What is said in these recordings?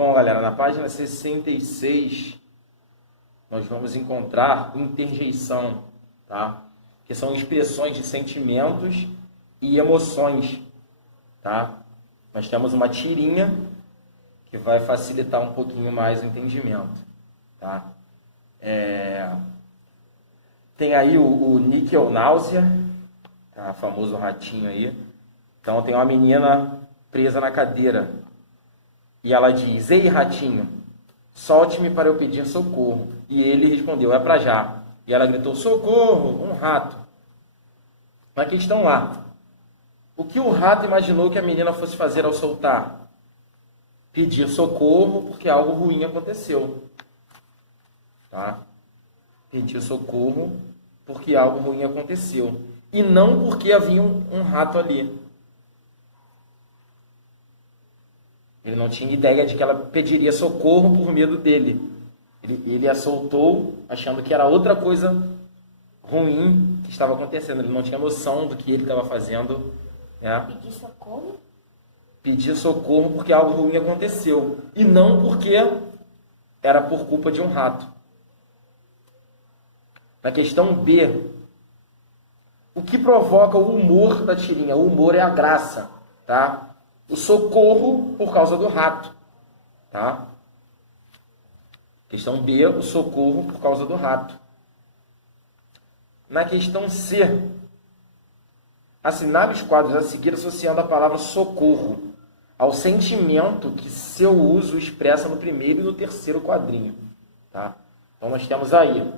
Bom, galera, na página 66, nós vamos encontrar interjeição, tá? Que são expressões de sentimentos e emoções, tá? Nós temos uma tirinha que vai facilitar um pouquinho mais o entendimento, tá? Tem aí o níquel náusea, tá? Famoso ratinho aí. Então tem uma menina presa na cadeira e ela diz: "Ei, ratinho, solte-me para eu pedir socorro." E ele respondeu: "É para já." E ela gritou: "Socorro, um rato." Na questão lá, o que o rato imaginou que a menina fosse fazer ao soltar? Pedir socorro porque algo ruim aconteceu, tá? Pedir socorro porque algo ruim aconteceu e não porque havia um rato ali. Ele não tinha ideia de que ela pediria socorro por medo dele. Ele a soltou achando que era outra coisa ruim que estava acontecendo. Ele não tinha noção do que ele estava fazendo. Né? Pedir socorro? Pedir socorro porque algo ruim aconteceu. E não porque era por culpa de um rato. Na questão B, o que provoca o humor da tirinha? O humor é a graça, tá? O socorro por causa do rato, tá? Questão B, o socorro por causa do rato. Na questão C, assinale os quadros a seguir associando a palavra socorro ao sentimento que seu uso expressa no primeiro e no terceiro quadrinho, tá? Então nós temos aí,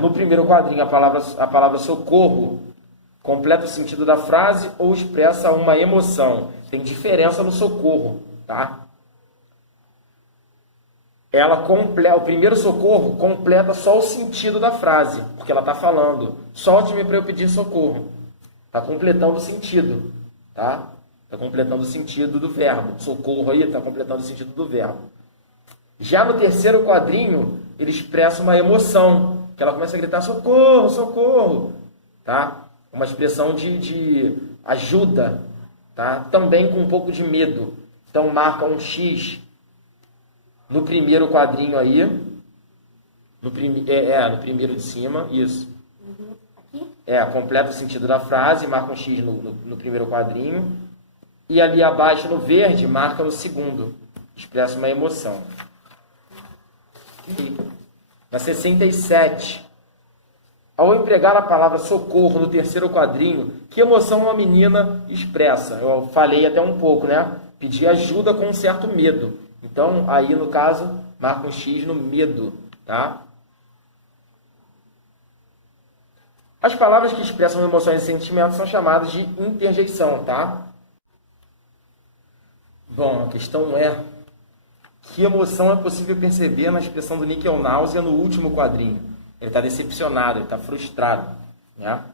no primeiro quadrinho, a palavra socorro completa o sentido da frase ou expressa uma emoção. Tem diferença no socorro, tá? O primeiro socorro completa só o sentido da frase, porque ela está falando: "Solte-me para eu pedir socorro." Está completando o sentido, tá? Está completando o sentido do verbo. Socorro aí está completando o sentido do verbo. Já no terceiro quadrinho, ele expressa uma emoção, que ela começa a gritar: "Socorro, socorro!" Tá? Uma expressão de ajuda, tá? Também com um pouco de medo. Então marca um X no primeiro quadrinho aí, no primeiro de cima, isso. Aqui? Completa o sentido da frase, marca um X no primeiro quadrinho. E ali abaixo, no verde, marca no segundo. Expressa uma emoção. E na 67, ao empregar a palavra socorro no terceiro quadrinho, que emoção uma menina expressa? Eu falei até um pouco, né? Pedir ajuda com um certo medo. Então, aí no caso, marca um X no medo, tá? As palavras que expressam emoções e sentimentos são chamadas de interjeição, tá? Bom, a questão é: que emoção é possível perceber na expressão do níquel náusea no último quadrinho? Ele está decepcionado, ele está frustrado, né?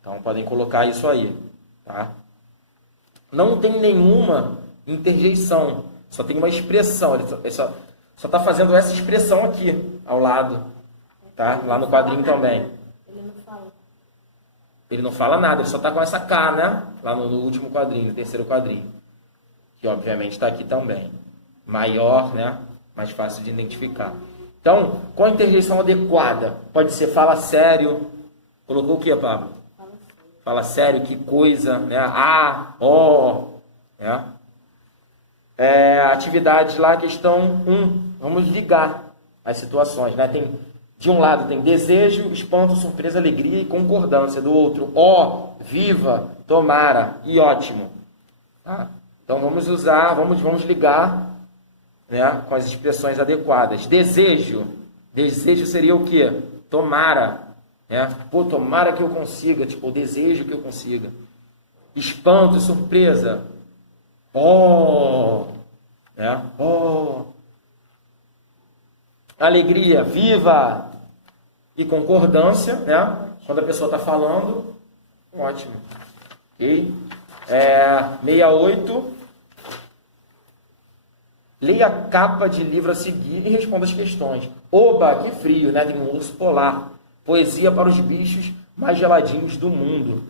Então podem colocar isso aí, tá? Não tem nenhuma interjeição, só tem uma expressão. Ele só está fazendo essa expressão aqui, ao lado, tá? Lá no quadrinho também. Ele não fala. Ele não fala nada, ele só está com essa K, né? Lá no último quadrinho, no terceiro quadrinho. Que obviamente está aqui também. Maior, né? Mais fácil de identificar. Então, qual a interjeição adequada? Pode ser fala sério. Colocou o que, Pablo? Fala sério, que coisa, né? Né? Atividade lá, questão 1. Vamos ligar as situações, né? De um lado tem desejo, espanto, surpresa, alegria e concordância. Do outro, viva, tomara e ótimo. Tá? Então vamos ligar, né, com as expressões adequadas. Desejo seria o quê? Tomara, né? Pô, tomara que eu consiga, tipo, eu desejo que eu consiga. Espanto e surpresa, né? Alegria, viva, e concordância, né? Quando a pessoa está falando, ótimo. Ok? 68. Leia a capa de livro a seguir e responda as questões. Oba, que frio, né? Tem um urso polar. Poesia para os bichos mais geladinhos do mundo.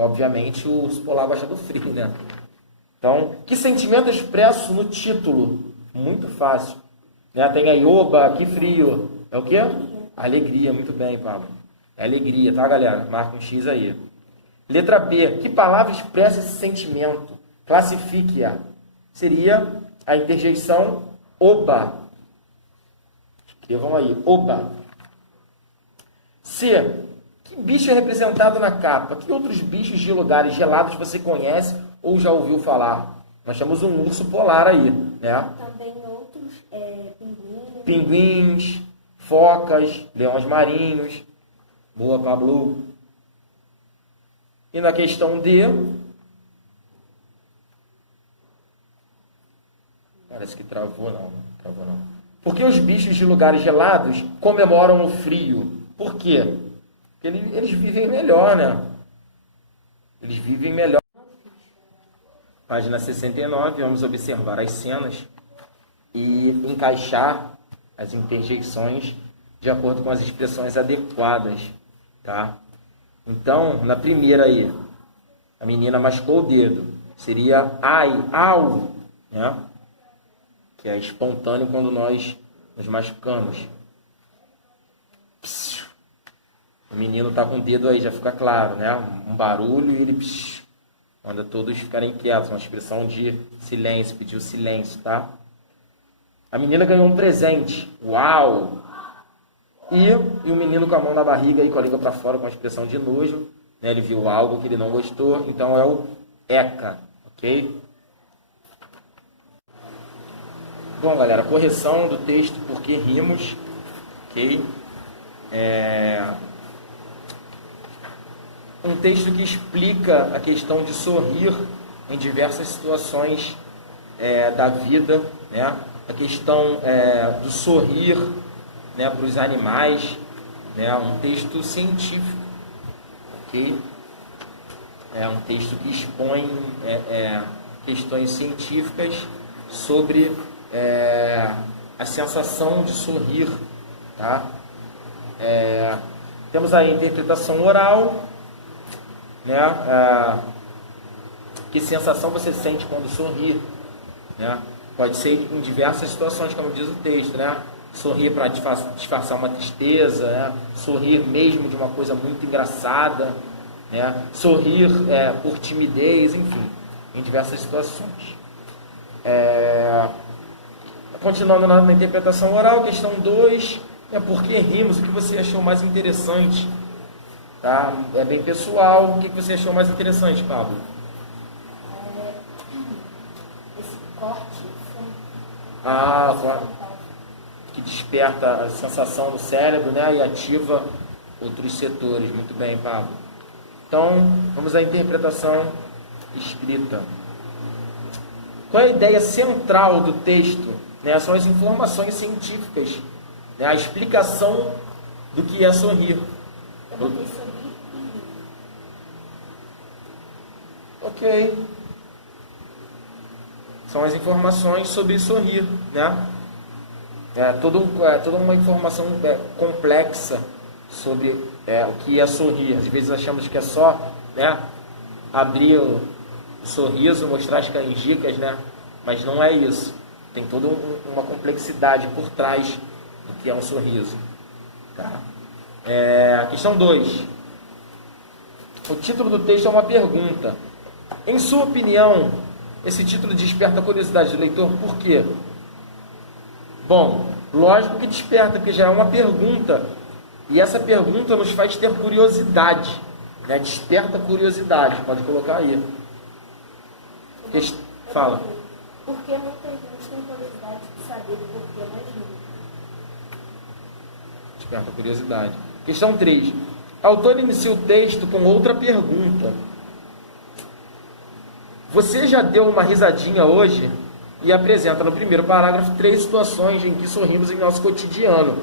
Obviamente o urso polar gosta do frio, né? Então, que sentimento expresso no título Muito fácil. Né? Tem aí, oba, que frio. É o quê? Alegria, muito bem, Pablo. É alegria, tá, galera? Marca um X aí. Letra B. Que palavra expressa esse sentimento? Classifique-a. Seria a interjeição oba. Escrevam aí, oba. C. Que bicho é representado na capa? Que outros bichos de lugares gelados você conhece ou já ouviu falar? Nós temos um urso polar aí, né? Também outros pinguins. Pinguins, focas, leões marinhos. Boa, Pablo. E na questão D, parece que travou não. Por que os bichos de lugares gelados comemoram o frio? Por quê? Porque eles vivem melhor, né? Eles vivem melhor. Página 69, vamos observar as cenas e encaixar as interjeições de acordo com as expressões adequadas, tá? Então, na primeira aí, a menina machucou o dedo. Seria ai, au, né? Que é espontâneo quando nós nos machucamos. Psiu. O menino tá com o dedo aí, já fica claro, né? Um barulho e ele psiu, manda todos ficarem quietos. Uma expressão de silêncio, pediu silêncio, tá? A menina ganhou um presente. Uau! E o menino com a mão na barriga e com a língua para fora, com uma expressão de nojo, né? Ele viu algo que ele não gostou, então é o ECA, ok? Bom, galera, correção do texto porque rimos, ok? Um texto que explica a questão de sorrir em diversas situações da vida, né? A questão do sorrir, né, para os animais, né? Um texto científico, ok? É um texto que expõe questões científicas sobre a sensação de sorrir, tá? Temos a interpretação oral, né? Que sensação você sente quando sorri, né? Pode ser em diversas situações, como diz o texto, né? Sorrir para disfarçar uma tristeza, né? Sorrir mesmo de uma coisa muito engraçada, né? Sorrir por timidez, enfim, em diversas situações. Continuando na interpretação oral, questão 2, por que rimos? O que você achou mais interessante? Tá? É bem pessoal. O que você achou mais interessante, Pablo? Esse corte. Que desperta a sensação do cérebro, né? E ativa outros setores. Muito bem, Pablo. Então, vamos à interpretação escrita. Qual é a ideia central do texto? Né? São as informações científicas, né? A explicação do que é sorrir. Eu botei sorrir e rir. Ok. São as informações sobre sorrir, né? Toda uma informação complexa sobre o que é sorrir. Às vezes achamos que é só, né, abrir o sorriso, mostrar as canjicas, né? Mas não é isso. Tem toda uma complexidade por trás do que é um sorriso. Tá? Questão 2. O título do texto é uma pergunta. Em sua opinião, esse título desperta a curiosidade do leitor, por quê? Bom, lógico que desperta, porque já é uma pergunta. E essa pergunta nos faz ter curiosidade, né? Desperta curiosidade, pode colocar aí. Fala. Porque muita gente tem curiosidade de saber do porquê nós rimos. Desperta curiosidade. Questão 3. O autor inicia o texto com outra pergunta. Você já deu uma risadinha hoje? E apresenta no primeiro parágrafo 3 situações em que sorrimos em nosso cotidiano.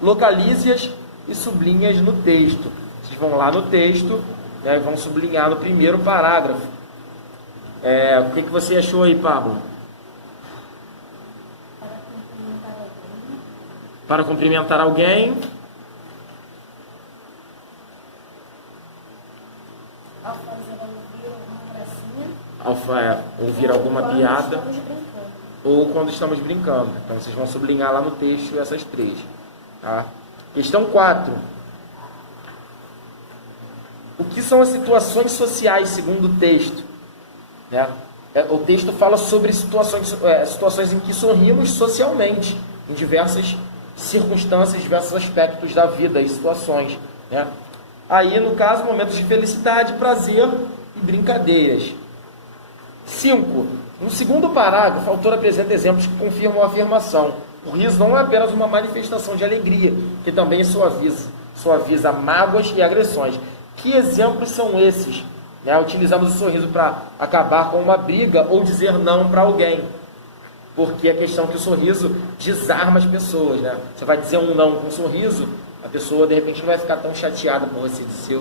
Localize-as e sublinhe-as no texto. Vocês vão lá no texto, né, e vão sublinhar no primeiro parágrafo. O que você achou aí, Pablo? Para cumprimentar alguém. Ao fazer ouvir alguma gracinha. Ao ouvir alguma piada. Estamos brincando. ou quando estamos brincando. Então vocês vão sublinhar lá no texto essas três. Tá? Questão 4. O que são as situações sociais segundo o texto? Né? O texto fala sobre situações em que sorrimos socialmente, em diversas circunstâncias, diversos aspectos da vida e situações. Né? Aí, no caso, momentos de felicidade, prazer e brincadeiras. 5. No segundo parágrafo, o autor apresenta exemplos que confirmam a afirmação. O riso não é apenas uma manifestação de alegria, que também suaviza mágoas e agressões. Que exemplos são esses? Né? Utilizamos o sorriso para acabar com uma briga ou dizer não para alguém. Porque a questão é que o sorriso desarma as pessoas. Né? Você vai dizer um não com um sorriso, a pessoa de repente não vai ficar tão chateada por você dizer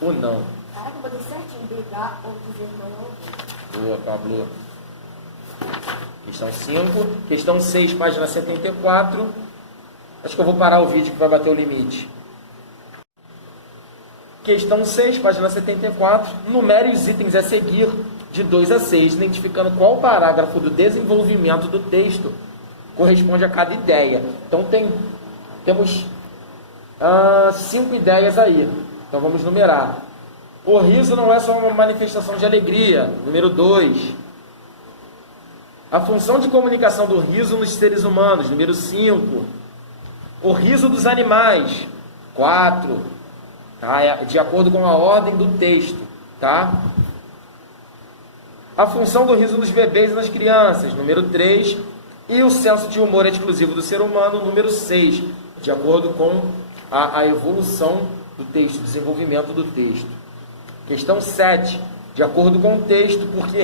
o não. Caraca, eu botei certinho, brigar ou dizer não a alguém. Boa, Pablo. Questão 5. Questão 6, página 74. Acho que eu vou parar o vídeo que vai bater o limite. Questão 6, página 74. Numere os itens a seguir de 2 a 6, identificando qual parágrafo do desenvolvimento do texto corresponde a cada ideia. Então temos 5 ideias aí. Então vamos numerar. O riso não é só uma manifestação de alegria. Número 2. A função de comunicação do riso nos seres humanos. Número 5. O riso dos animais. 4. Tá? De acordo com a ordem do texto. Tá? A função do riso nos bebês e nas crianças. Número 3. E o senso de humor exclusivo do ser humano. Número 6. De acordo com a evolução do texto, desenvolvimento do texto. Questão 7. De acordo com o texto, porque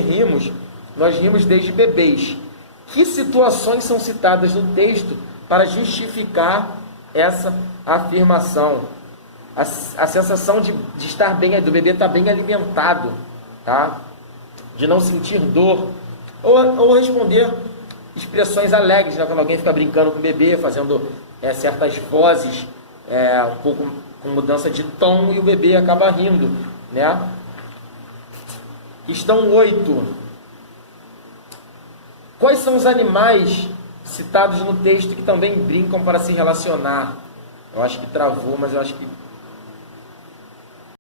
nós rimos desde bebês. Que situações são citadas no texto para justificar essa afirmação? A sensação de estar bem, do bebê estar bem alimentado, tá? De não sentir dor. Ou responder expressões alegres, né? Quando alguém fica brincando com o bebê, fazendo certas vozes, um pouco com mudança de tom, e o bebê acaba rindo. Né? Questão 8. Quais são os animais citados no texto que também brincam para se relacionar? Eu acho que travou, mas eu acho que